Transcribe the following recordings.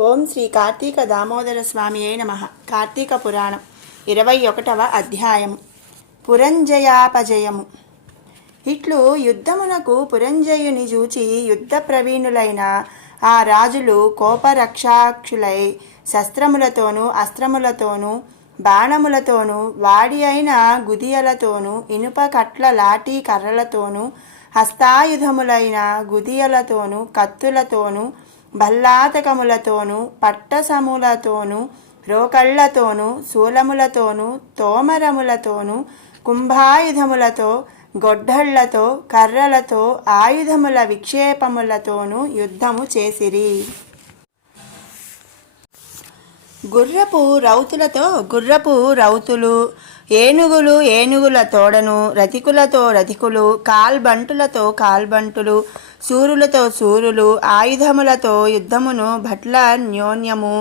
ఓం శ్రీ కార్తీక దామోదర స్వామియే నమః. కార్తీక పురాణం 21వ అధ్యాయము. పురంజయాపజయము. ఇట్లు యుద్ధమునకు పురంజయుని చూచి యుద్ధ ప్రవీణులైన ఆ రాజులు కోపరక్షాక్షులై శస్త్రములతోనూ అస్త్రములతోనూ బాణములతోనూ వాడి అయిన గుదియలతోనూ ఇనుప కట్ల లాఠీ కర్రలతోనూ హస్తాయుధములైన గుదియలతోనూ కత్తులతోనూ భల్లాతకములతోనూ పట్టసములతోనూ రోకళ్లతోనూ శూలములతోనూ తోమరములతోనూ కుంభాయుధములతో గొడ్డళ్లతో కర్రలతో ఆయుధముల విక్షేపములతోనూ యుద్ధము చేసిరి. గుర్రపు రౌతులు, ఏనుగులు ఏనుగుల తోడను, రథికులతో రథికులు, కాల్బంటులతో కాల్బంటులు, శూరులతో శూరులు, ఆయుధములతో యుద్ధమును భట్ల న్యోన్యము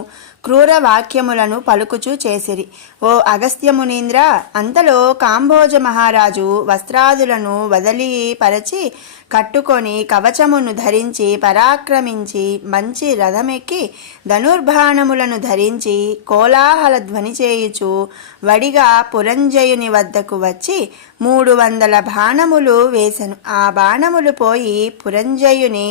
క్రూర వాక్యములను పలుకుచూ చేసిరి. ఓ అగస్త్యమునీంద్ర, అంతలో కాంభోజ మహారాజు వస్త్రాదులను వదలి పరచి కట్టుకొని కవచమును ధరించి పరాక్రమించి మంచి రథమెక్కి ధనుర్బాణములను ధరించి కోలాహల ధ్వని చేయుచు వడిగా పురంజయుని వద్దకు వచ్చి 300 బాణములు వేసెను. ఆ బాణములు పోయి పురంజయుని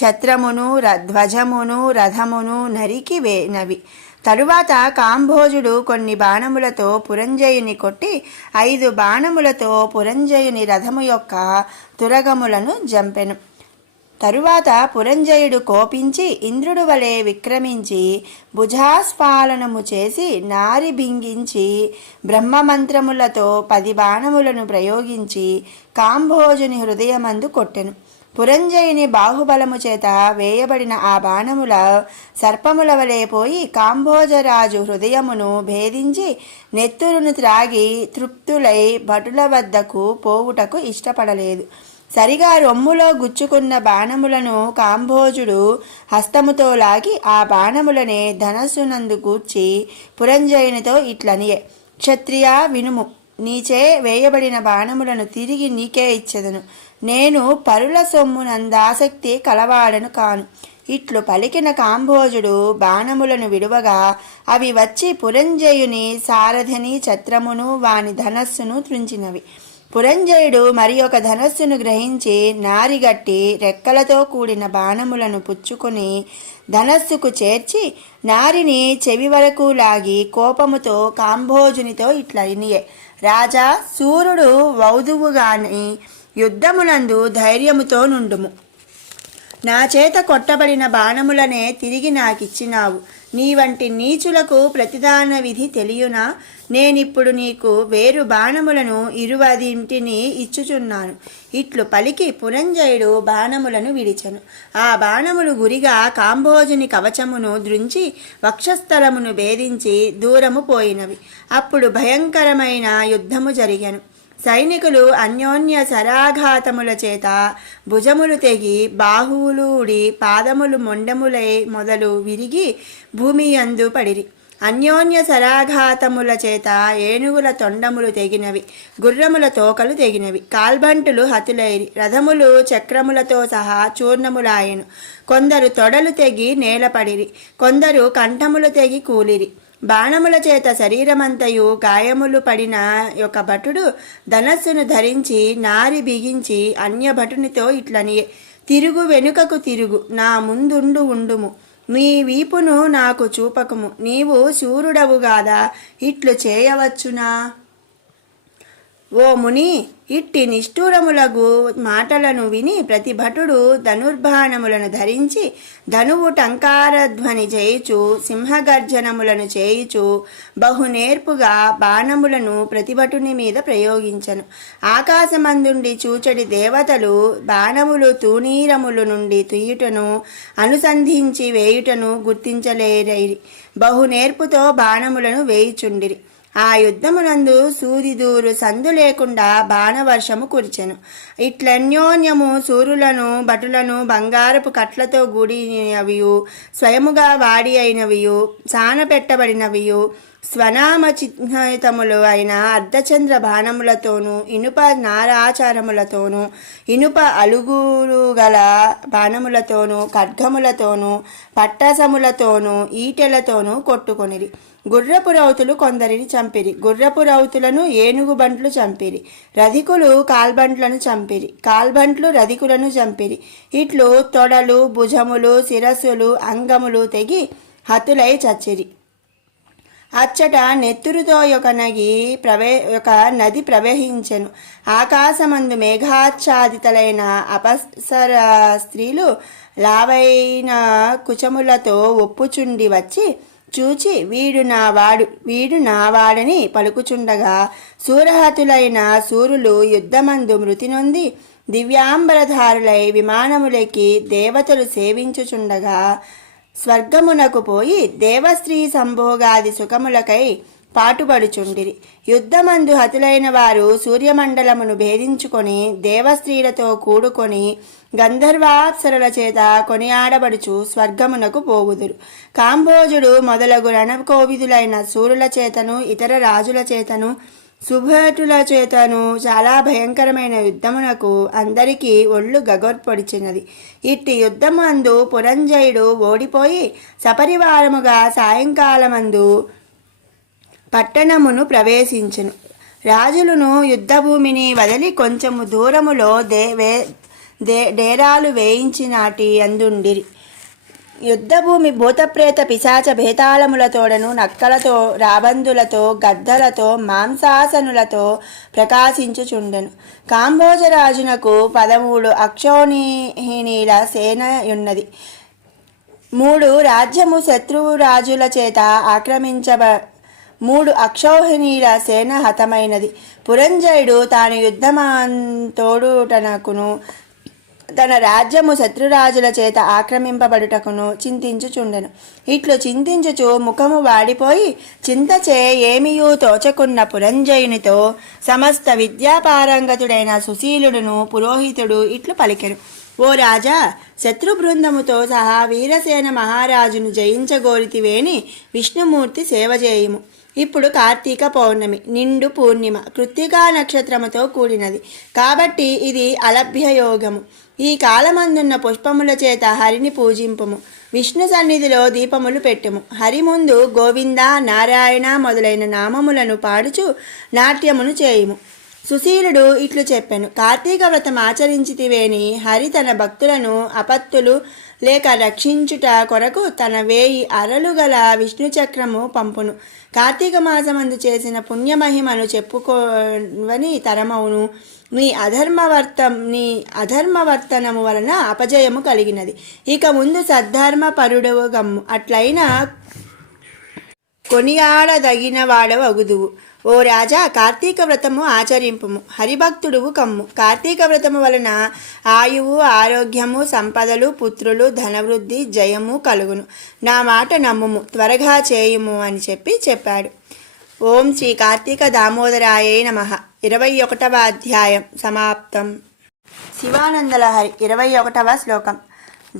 ఛత్రమును ధ్వజమును రథమును నరికి వేనవి. తరువాత కాంభోజుడు కొన్ని బాణములతో పురంజయుని కొట్టి 5 బాణములతో పురంజయుని రథము యొక్క తురగములను జంపెను. తరువాత పురంజయుడు కోపించి ఇంద్రుడు వలె విక్రమించి భుజాస్ఫాలనము చేసి నారి బింగించి బ్రహ్మమంత్రములతో 10 బాణములను ప్రయోగించి కాంభోజుని హృదయమందు కొట్టెను. పురంజయుని బాహుబలము చేత వేయబడిన ఆ బాణముల సర్పముల వలె పోయి కాంభోజరాజు హృదయమును భేదించి నెత్తురును త్రాగి తృప్తులై భటుల వద్దకు పోవుటకు ఇష్టపడలేదు. సరిగా రొమ్ములో గుచ్చుకున్న బాణములను కాంభోజుడు హస్తముతో లాగి ఆ బాణములనే ధనస్సునందు గూర్చి పురంజయునితో ఇట్లనియే: క్షత్రియ వినుము, నీచే వేయబడిన బాణములను తిరిగి నీకే ఇచ్చెదను. నేను పరుల సొమ్మునందాసక్తి కలవాడను కాను. ఇట్లు పలికిన కాంభోజుడు బాణములను విడువగా అవి వచ్చి పురంజయుని సారథిని ఛత్రమును వాని ధనస్సును త్రుంచినవి. పురంజయుడు మరి ఒక ధనస్సును గ్రహించి నారిగట్టి రెక్కలతో కూడిన బాణములను పుచ్చుకొని ధనస్సుకు చేర్చి నారిని చెవి వరకు లాగి కోపముతో కాంభోజునితో ఇట్లనియే: రాజా, సూర్యుడు వౌదువుగాని యుద్ధమునందు ధైర్యముతో నుండుము. నా చేత కొట్టబడిన బాణములనే తిరిగి నాకిచ్చినావు. నీ వంటి నీచులకు ప్రతిదాన విధి తెలియనా? నేనిప్పుడు నీకు వేరు బాణములను 20 ఇచ్చుచున్నాను. ఇట్లు పలికి పురంజయుడు బాణములను విడిచెను. ఆ బాణములు గురిగా కాంభోజుని కవచమును ద్రుంచి వక్షస్థలమును భేదించి దూరము పోయినవి. అప్పుడు భయంకరమైన యుద్ధము జరిగెను. సైనికులు అన్యోన్య శరాఘాతముల చేత భుజములు తెగి బాహువులు ఊడి పాదములు మొండములై మొదలు విరిగి భూమి యందు పడిరి. అన్యోన్య శరాఘాతముల చేత ఏనుగుల తొండములు తెగినవి, గుర్రముల తోకలు తెగినవి, కాల్బంటులు హతులైరి, రథములు చక్రములతో సహా చూర్ణములాయెను. కొందరు తొడలు తెగి నేలపడిరి, కొందరు కంఠములు తెగి కూలిరి. బాణముల చేత శరీరమంతయు గాయములు పడిన ఒక భటుడు ధనస్సును ధరించి నారి బిగించి అన్య భటునితో ఇట్లనియే: తిరుగు, వెనుకకు తిరుగు, నా ముందుండు ఉండుము, నీ వీపును నాకు చూపకము, నీవు శూరుడవుగాదా, ఇట్లు చేయవచ్చునా? ఓ ముని, ఇట్టి నిష్ఠూరములగు మాటలను విని ప్రతి భటుడు ధనుర్బాణములను ధరించి ధనువు టంకారధ్వని చేయుచు సింహగర్జనములను చేయుచు బహునేర్పుగా బాణములను ప్రతిభటుని మీద ప్రయోగించను. ఆకాశమందుండి చూచడి దేవతలు బాణములు తూణీరములు నుండి తుయ్యుటను అనుసంధించి వేయుటను గుర్తించలేరైరి. బహునేర్పుతో బాణములను వేయుచుండిరి. ఆ యుద్ధమునందు సూదిదూరు సందు లేకుండా బాణవర్షము కురిచెను. ఇట్లన్యోన్యము సూరులను భటులను బంగారపు కట్లతో గూడినవియు స్వయముగా వాడి అయినవియు సానపెట్టబడినవియు స్వనామచిహ్నితములు అయిన అర్ధచంద్ర బాణములతోనూ ఇనుప నారాచారములతోనూ ఇనుప అలుగులు గల బాణములతోనూ ఖడ్గములతోనూ పట్టసములతోనూ ఈటెలతోనూ కొట్టుకొనిరి. గుర్రపు రౌతులు కొందరిని చంపిరి. గుర్రపు రౌతులను ఏనుగుబంట్లు చంపిరి. రధికులు కాల్బంట్లను చంపిరి. కాల్బంట్లు రధికులను చంపిరి. ఇట్లు తొడలు, భుజములు, శిరస్సులు, అంగములు తెగి హతులై చచ్చిరి. అచ్చట నెత్తురుతో ఒక నది ప్రవహించెను. ఆకాశమందు మేఘాచ్ఛాదితలైన అపసర స్త్రీలు లావైన కుచములతో ఒప్పుచుండి వచ్చి చూచి వీడు నావాడని పలుకుచుండగా శూరహతులైన శూరులు యుద్ధమందు మృతి నొంది దివ్యాంబరధారులై విమానములెక్కి దేవతలు సేవించుచుండగా స్వర్గమునకు పోయి దేవస్త్రీ సంభోగాది సుఖములకై పాటుపడుచుండిరి. యుద్ధమందు హతులైన వారు సూర్యమండలమును భేదించుకొని దేవస్త్రీలతో కూడుకొని గంధర్వాప్సరుల చేత కొనియాడబడుచు స్వర్గమునకు పోవుదురు. కాంభోజుడు మొదలగు రణకోవిదులైన సూరుల చేతను ఇతర రాజుల చేతను సుభటుల చేతను చాలా భయంకరమైన యుద్ధమునకు అందరికీ ఒళ్ళు గగొర్పొడిచినది. ఇట్టి యుద్ధమందు పురంజయుడు ఓడిపోయి సపరివారముగా సాయంకాలమందు పట్టణమును ప్రవేశించెను. రాజులను యుద్ధభూమిని వదిలి కొంచెము దూరములో డేరాలు వేయించినాటి అందుండిరి. యుద్ధభూమి భూతప్రేత పిశాచ భేతాళములతోడను నక్కలతో రాబందులతో గద్దలతో మాంసాసనులతో ప్రకాశించుచుండెను. కాంభోజరాజునకు 13 అక్షౌహిణీల సేనయున్నది. 3 రాజ్యము శత్రువు రాజుల చేత 3 అక్షౌహిణీల సేన హతమైనది. పురంజయుడు తాను యుద్ధమంతోడుటనకును తన రాజ్యము శత్రురాజుల చేత ఆక్రమింపబడుటకును చింతించుచుండెను. ఇట్లు చింతించుచు ముఖము వాడిపోయి చింతచే ఏమియూ తోచకున్న పురంజయునితో సమస్త విద్యాపారంగతుడైన సుశీలుడును పురోహితుడు ఇట్లు పలికెను. ఓ రాజా, శత్రు బృందముతో సహా వీరసేన మహారాజును జయించగోరితివేని విష్ణుమూర్తి సేవ చేయుము. ఇప్పుడు కార్తీక పౌర్ణమి, నిండు పూర్ణిమ, కృత్తికా నక్షత్రముతో కూడినది కాబట్టి ఇది అలభ్యయోగము. ఈ కాలమందున్న పుష్పముల చేత హరిని పూజింపుము. విష్ణు సన్నిధిలో దీపములు పెట్టుము. హరి ముందు గోవింద, నారాయణ మొదలైన నామములను పాడుచు నాట్యమును చేయుము. సుశీలుడు ఇట్లు చెప్పెను. కార్తీక వ్రతం ఆచరించితివేని హరి తన భక్తులను అపత్తులు లేక రక్షించుట కొరకు తన 1000 అరలు గల విష్ణుచక్రము పంపును. కార్తీక మాసమందు చేసిన పుణ్యమహిమను చెప్పుకోవని తరమవును. నీ అధర్మవర్తనము వలన అపజయము కలిగినది. ఇక ముందు సద్ధర్మ పరుడవు గమ్ము. అట్లయినా కొనియాడదగిన వాడవు అగుదువు. ఓ రాజా, కార్తీక వ్రతము ఆచరింపుము. హరిభక్తుడువు కమ్ము. కార్తీక వ్రతము వలన ఆయువు, ఆరోగ్యము, సంపదలు, పుత్రులు, ధనవృద్ధి, జయము కలుగును. నా మాట నమ్ముము, త్వరగా చేయుము అని చెప్పాడు. ఓం శ్రీ కార్తీక దామోదరాయే నమః. 21వ అధ్యాయం సమాప్తం. శివానందలహరి 21వ శ్లోకం.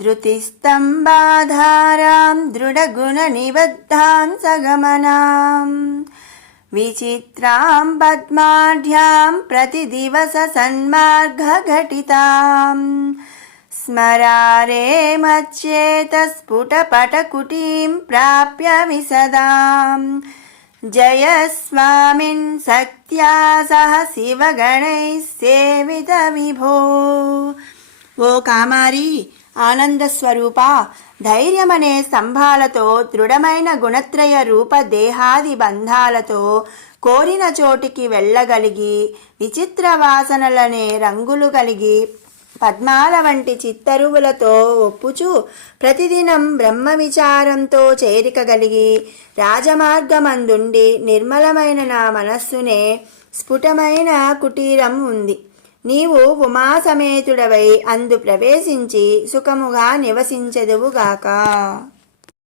ధృతిస్తంభాధారాం దృఢగుణ నిబద్ధాం సగమనాం విచిత్రాం పద్మాఢ్యాం ప్రతిదివస సన్మార్గఘటితాం స్మరారే మచ్చేతస్ఫుటపటకుటీం ప్రాప్య విసదాం జయస్వామిన్ సత్యా సహ శివగణైః సేవిత విభో. ఓ కామారి, ఆనందస్వరూప, ధైర్యమనే స్తంభాలతో దృఢమైన గుణత్రయ రూప దేహాది బంధాలతో కోరిన చోటికి వెళ్ళగలిగి విచిత్ర వాసనలనే రంగులు కలిగి పద్మాల వంటి చిత్తరువులతో ఒప్పుచు ప్రతిదినం బ్రహ్మ విచారంతో చేరిక కలిగి రాజమార్గమందుండి నిర్మలమైన నా మనస్సునే స్ఫుటమైన కుటీరం ఉంది. నీవు ఉమాసమేతుడవై అందు ప్రవేశించి సుఖముగా నివసించెదవుగాక.